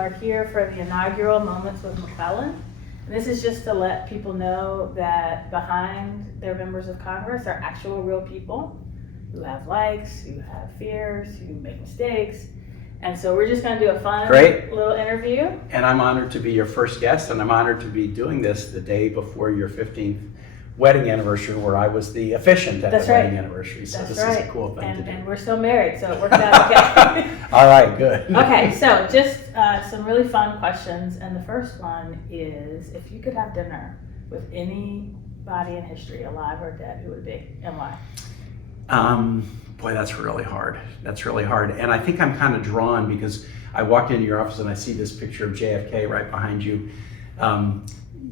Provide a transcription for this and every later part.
are here for the inaugural Moments with McClellan. And this is just to let people know that behind their members of Congress are actual real people who have likes, who have fears, who make mistakes. And so we're just going to do a fun little interview. And I'm honored to be your first guest, and I'm honored to be doing this the day before your 15th wedding anniversary, where I was the officiant at the wedding anniversary. So this is a cool thing to do. And we're still married, so it worked out okay. All right, good. Okay, so just some really fun questions. And the first one is, if you could have dinner with anybody in history, alive or dead, who would it be and why? Boy, that's really hard. That's really hard. And I think I'm kind of drawn because I walked into your office and I see this picture of JFK right behind you.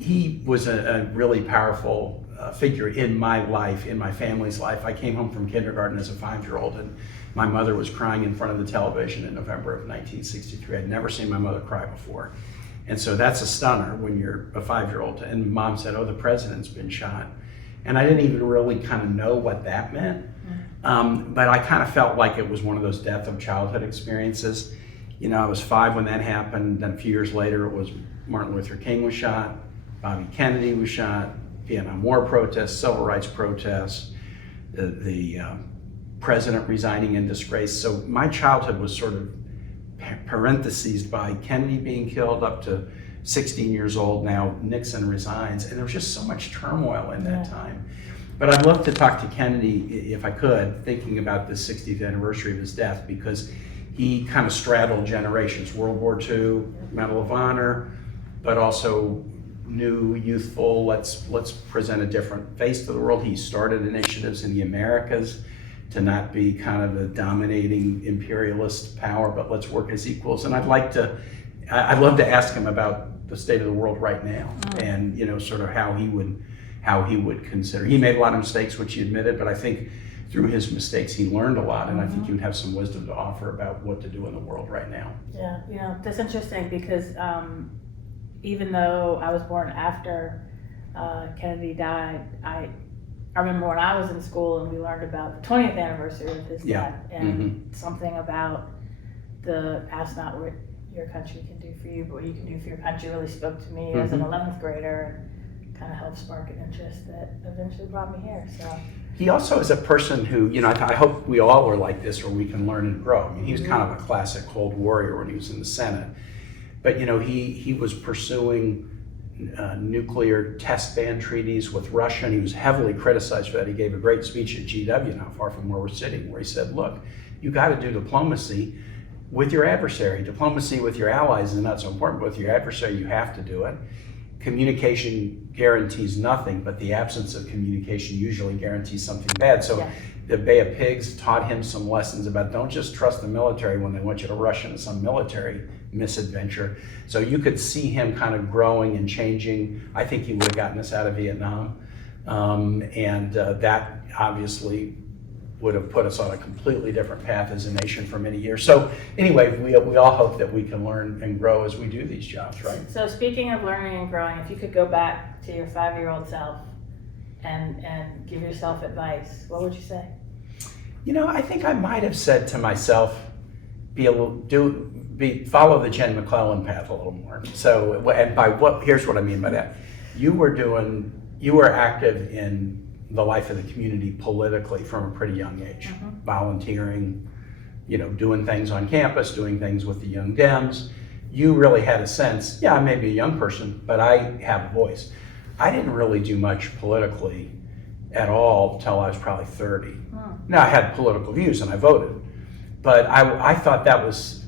He was a really powerful figure in my life, in my family's life. I came home from kindergarten as a 5-year-old, and my mother was crying in front of the television in November of 1963. I'd never seen my mother cry before. And so that's a stunner when you're a 5-year-old. And Mom said, "Oh, the president's been shot." And I didn't even really kind of know what that meant. But I kind of felt like it was one of those death of childhood experiences. You know, I was 5 when that happened. Then a few years later, it was Martin Luther King was shot, Bobby Kennedy was shot, Vietnam War protests, civil rights protests, the president resigning in disgrace. So my childhood was sort of parenthesized by Kennedy being killed up to 16 years old. Now Nixon resigns, and there was just so much turmoil in that time. But I'd love to talk to Kennedy, if I could, thinking about the 60th anniversary of his death, because he kind of straddled generations. World War II, Medal of Honor, but also new, youthful, let's present a different face to the world. He started initiatives in the Americas to not be kind of a dominating imperialist power, but let's work as equals. And I'd love to ask him about the state of the world right now, and sort of how he would consider. He made a lot of mistakes, which he admitted, but I think through his mistakes he learned a lot, and I think he would have some wisdom to offer about what to do in the world right now. Yeah, that's interesting because even though I was born after Kennedy died, I remember when I was in school and we learned about the 20th anniversary of his death, and something about ask not what your country can do for you, but what you can do for your country really spoke to me as an 11th grader, and kind of helped spark an interest that eventually brought me here. So he also is a person who, I hope we all were like this, where we can learn and grow. I mean, he was kind of a classic Cold Warrior when he was in the Senate. But he was pursuing nuclear test ban treaties with Russia, and he was heavily criticized for that. He gave a great speech at GW, not far from where we're sitting, where he said, "Look, you got to do diplomacy with your adversary. Diplomacy with your allies is not so important, but with your adversary, you have to do it. Communication guarantees nothing, but the absence of communication usually guarantees something bad." So the Bay of Pigs taught him some lessons about don't just trust the military when they want you to rush into some military misadventure. So you could see him kind of growing and changing. I think he would have gotten us out of Vietnam. That obviously would have put us on a completely different path as a nation for many years. So anyway, we all hope that we can learn and grow as we do these jobs, right? So speaking of learning and growing, if you could go back to your 5-year-old self and give yourself advice, what would you say? I think I might have said to myself, follow the Jen McClellan path a little more. So, and here's what I mean by that. You were active in the life of the community politically from a pretty young age, volunteering, doing things on campus, doing things with the Young Dems. You really had a sense, I may be a young person, but I have a voice. I didn't really do much politically at all till I was probably 30. Now I had political views and I voted, but I thought that was,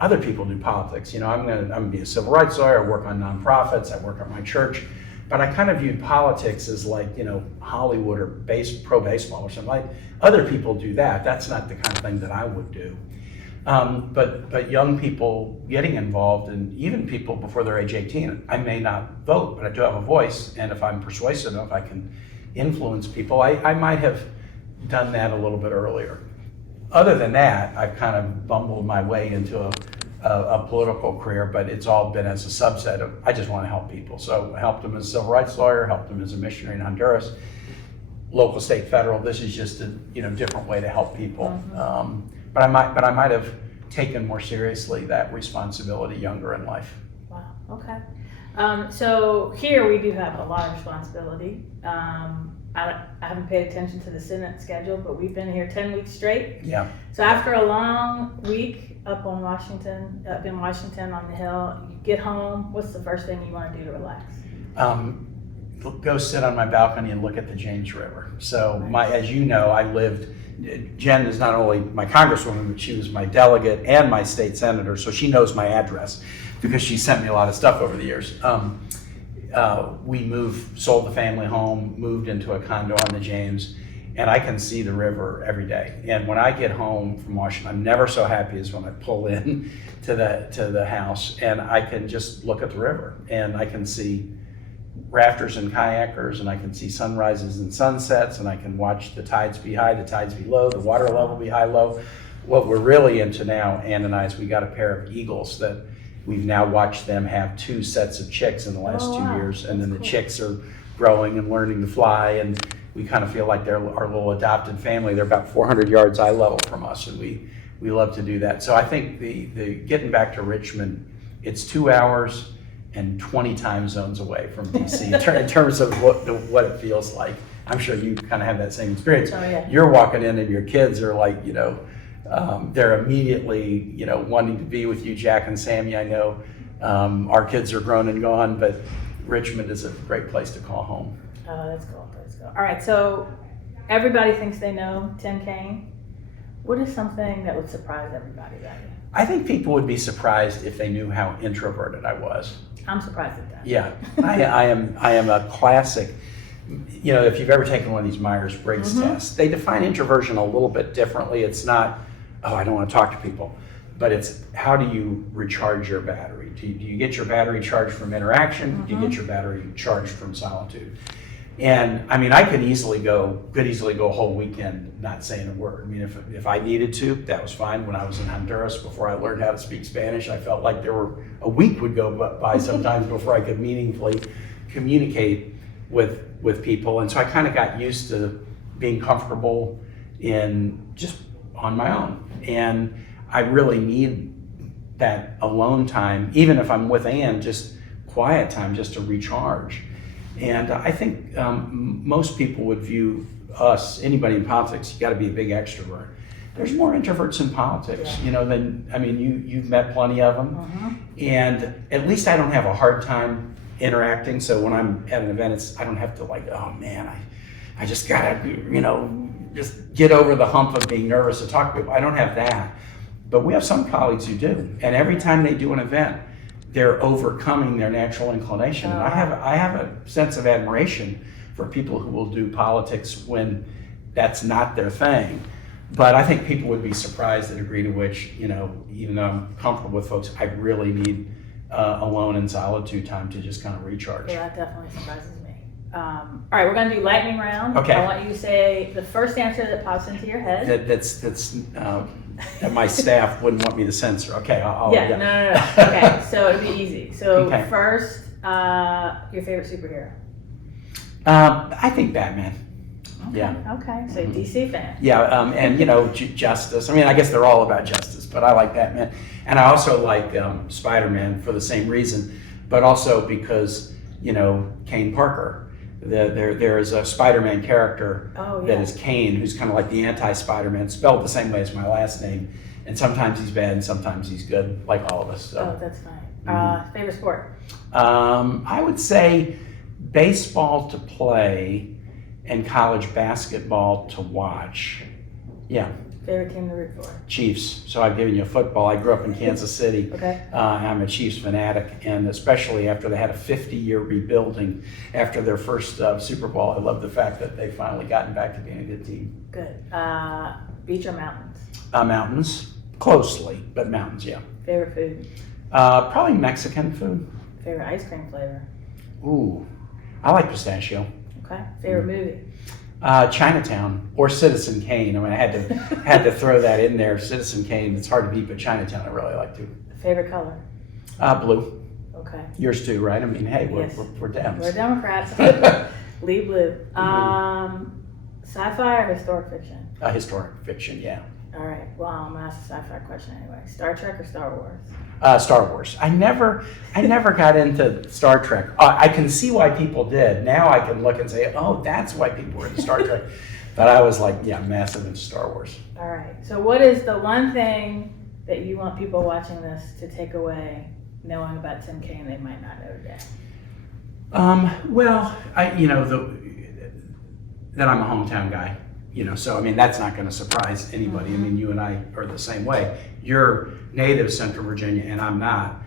other people do politics. I'm gonna be a civil rights lawyer, I work on nonprofits, I work at my church, but I kind of viewed politics as like, Hollywood or pro baseball or something. Like other people do that. That's not the kind of thing that I would do. But young people getting involved, and even people before they're age 18, I may not vote, but I do have a voice, and if I'm persuasive enough, I can influence people. I might have done that a little bit earlier. Other than that, I've kind of bumbled my way into a political career, but it's all been as a subset of, I just want to help people. So I helped him as a civil rights lawyer, helped him as a missionary in Honduras, local, state, federal. This is just a different way to help people. But I might have taken more seriously that responsibility younger in life. Wow, okay. So here we do have a lot of responsibility. I haven't paid attention to the Senate schedule, but we've been here 10 weeks straight. Yeah. So after a long week up in Washington on the Hill, you get home, what's the first thing you want to do to relax? Go sit on my balcony and look at the James River. So Nice. as you know, Jen is not only my congresswoman, but she was my delegate and my state senator, so she knows my address because she sent me a lot of stuff over the years. We sold the family home, moved into a condo on the James, and I can see the river every day. And when I get home from Washington, I'm never so happy as when I pull in to the house and I can just look at the river and I can see rafters and kayakers, and I can see sunrises and sunsets, and I can watch the tides be high, the tides be low, the water level be high, low. What we're really into now, Ann and I, is we got a pair of eagles that we've now watched them have 2 sets of chicks in the last 2 years, and then the chicks are growing and learning to fly, and we kind of feel like they're our little adopted family. They're about 400 yards eye level from us, and we love to do that. So I think the getting back to Richmond, it's 2 hours and 20 time zones away from DC in terms of what it feels like. I'm sure you kind of have that same experience. Oh, yeah. You're walking in and your kids are like, they're immediately, wanting to be with you, Jack and Sammy. I know our kids are grown and gone, but Richmond is a great place to call home. Oh, that's cool. All right, so everybody thinks they know Tim Kaine. What is something that would surprise everybody about you? I think people would be surprised if they knew how introverted I was. I'm surprised at that. Yeah, I am a classic. If you've ever taken one of these Myers-Briggs tests, they define introversion a little bit differently. It's not, I don't want to talk to people, but it's how do you recharge your battery? Do you get your battery charged from interaction? Do you get your battery charged from solitude? And I mean, I could easily go a whole weekend not saying a word. I mean, if I needed to, that was fine. When I was in Honduras, before I learned how to speak Spanish, I felt like a week would go by sometimes before I could meaningfully communicate with people. And so I kind of got used to being comfortable in just on my own. And I really need that alone time, even if I'm with Ann, just quiet time, just to recharge. And I think most people would view us, anybody in politics, you got to be a big extrovert. There's more introverts in politics, you've met plenty of them. And at least I don't have a hard time interacting. So when I'm at an event, I don't have to I just gotta, just get over the hump of being nervous to talk to people. I don't have that. But we have some colleagues who do. And every time they do an event, they're overcoming their natural inclination. And I have a sense of admiration for people who will do politics when that's not their thing. But I think people would be surprised the degree to which, even though I'm comfortable with folks, I really need alone and solitude time to just kind of recharge. Yeah, that definitely surprises me. All right, we're going to do lightning round. Okay. I want you to say the first answer that pops into your head. That my staff wouldn't want me to censor. Okay, No. Okay, so it'll be easy. So first, your favorite superhero? I think Batman. Okay. Yeah. Okay, so DC fan. Yeah, and justice. I mean, I guess they're all about justice, but I like Batman. And I also like Spider-Man for the same reason, but also because, Kane Parker. There is a Spider-Man character that is Kaine, who's kind of like the anti-Spider-Man, spelled the same way as my last name. And sometimes he's bad and sometimes he's good, like all of us. So. Oh, that's fine. Favorite sport? I would say baseball to play and college basketball to watch. Yeah. Favorite team to root for? Chiefs. So I've given you football. I grew up in Kansas City. Okay. I'm a Chiefs fanatic, and especially after they had a 50-year rebuilding after their first Super Bowl, I love the fact that they've finally gotten back to being a good team. Good. Beach or mountains? Mountains, closely, but mountains, yeah. Favorite food? Probably Mexican food. Favorite ice cream flavor? Ooh, I like pistachio. Okay. Favorite movie? Chinatown or Citizen Kane. I mean, I had to throw that in there. Citizen Kane, it's hard to beat, but Chinatown I really like too. Favorite color? Blue. Okay. Yours too, right? I mean, hey, Yes. we're Dems. We're Democrats. Leave blue. Sci-fi or historic fiction? Historic fiction, yeah. All right. Well, I'm gonna ask a sci-fi question anyway. Star Trek or Star Wars? Star Wars. I never got into Star Trek. I can see why people did. Now I can look and say, oh, that's why people were into Star Trek. But I was like, yeah, massive into Star Wars. All right. So what is the one thing that you want people watching this to take away, knowing about Tim Kaine they might not know today? Well, that I'm a hometown guy. So I mean, that's not going to surprise anybody. I mean, you and I are the same way. You're native Central Virginia, and I'm not.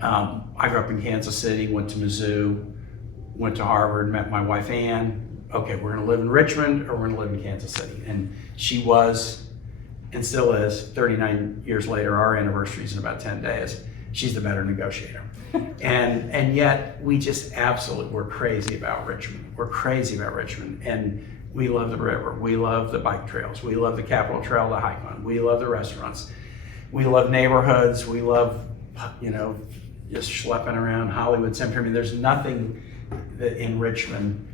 I grew up in Kansas City, went to Mizzou, went to Harvard, met my wife Ann. Okay, we're going to live in Richmond or we're going to live in Kansas City. And she was, and still is, 39 years later, our anniversary is in about 10 days. She's the better negotiator. And yet we just we're crazy about Richmond. We're crazy about Richmond. And we love the river. We love the bike trails. We love the Capitol Trail to hike on. We love the restaurants. We love neighborhoods. We love, just schlepping around Hollywood Cemetery. I mean, there's nothing that in Richmond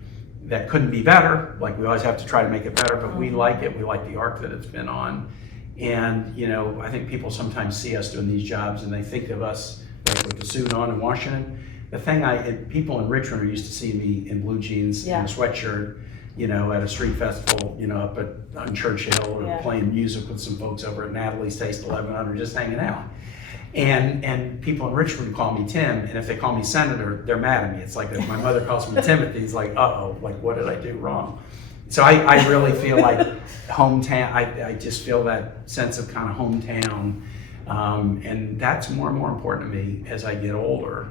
that couldn't be better. Like, we always have to try to make it better, but we like it. We like the arc that it's been on. And, I think people sometimes see us doing these jobs and they think of us like with the suit on in Washington. The thing people in Richmond are used to seeing me in blue jeans and a sweatshirt, at a street festival, up on Churchill, or playing music with some folks over at Natalie's Taste 1100, just hanging out. And people in Richmond call me Tim, and if they call me Senator, they're mad at me. It's like if my mother calls me Timothy, it's like, uh-oh, like what did I do wrong? So I really feel like hometown, I just feel that sense of kind of hometown, and that's more and more important to me as I get older,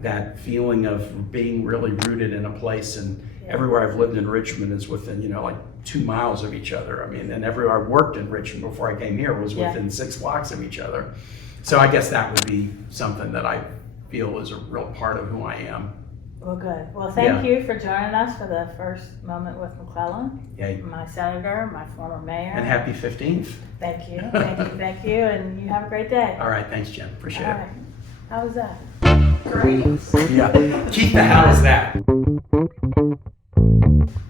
that feeling of being really rooted in a place. And everywhere I've lived in Richmond is within, like 2 miles of each other. I mean, and everywhere I worked in Richmond before I came here was within 6 blocks of each other. So I guess that would be something that I feel is a real part of who I am. Well, good. Well, thank you for joining us for the first moment with McClellan, my senator, my former mayor. And happy 15th. Thank you, thank you, and you have a great day. All right, thanks, Jen. Appreciate it. How was that? Great. Yeah. Keep the how is that.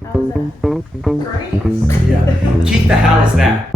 How was that? Great. Yeah. Keep the how is that.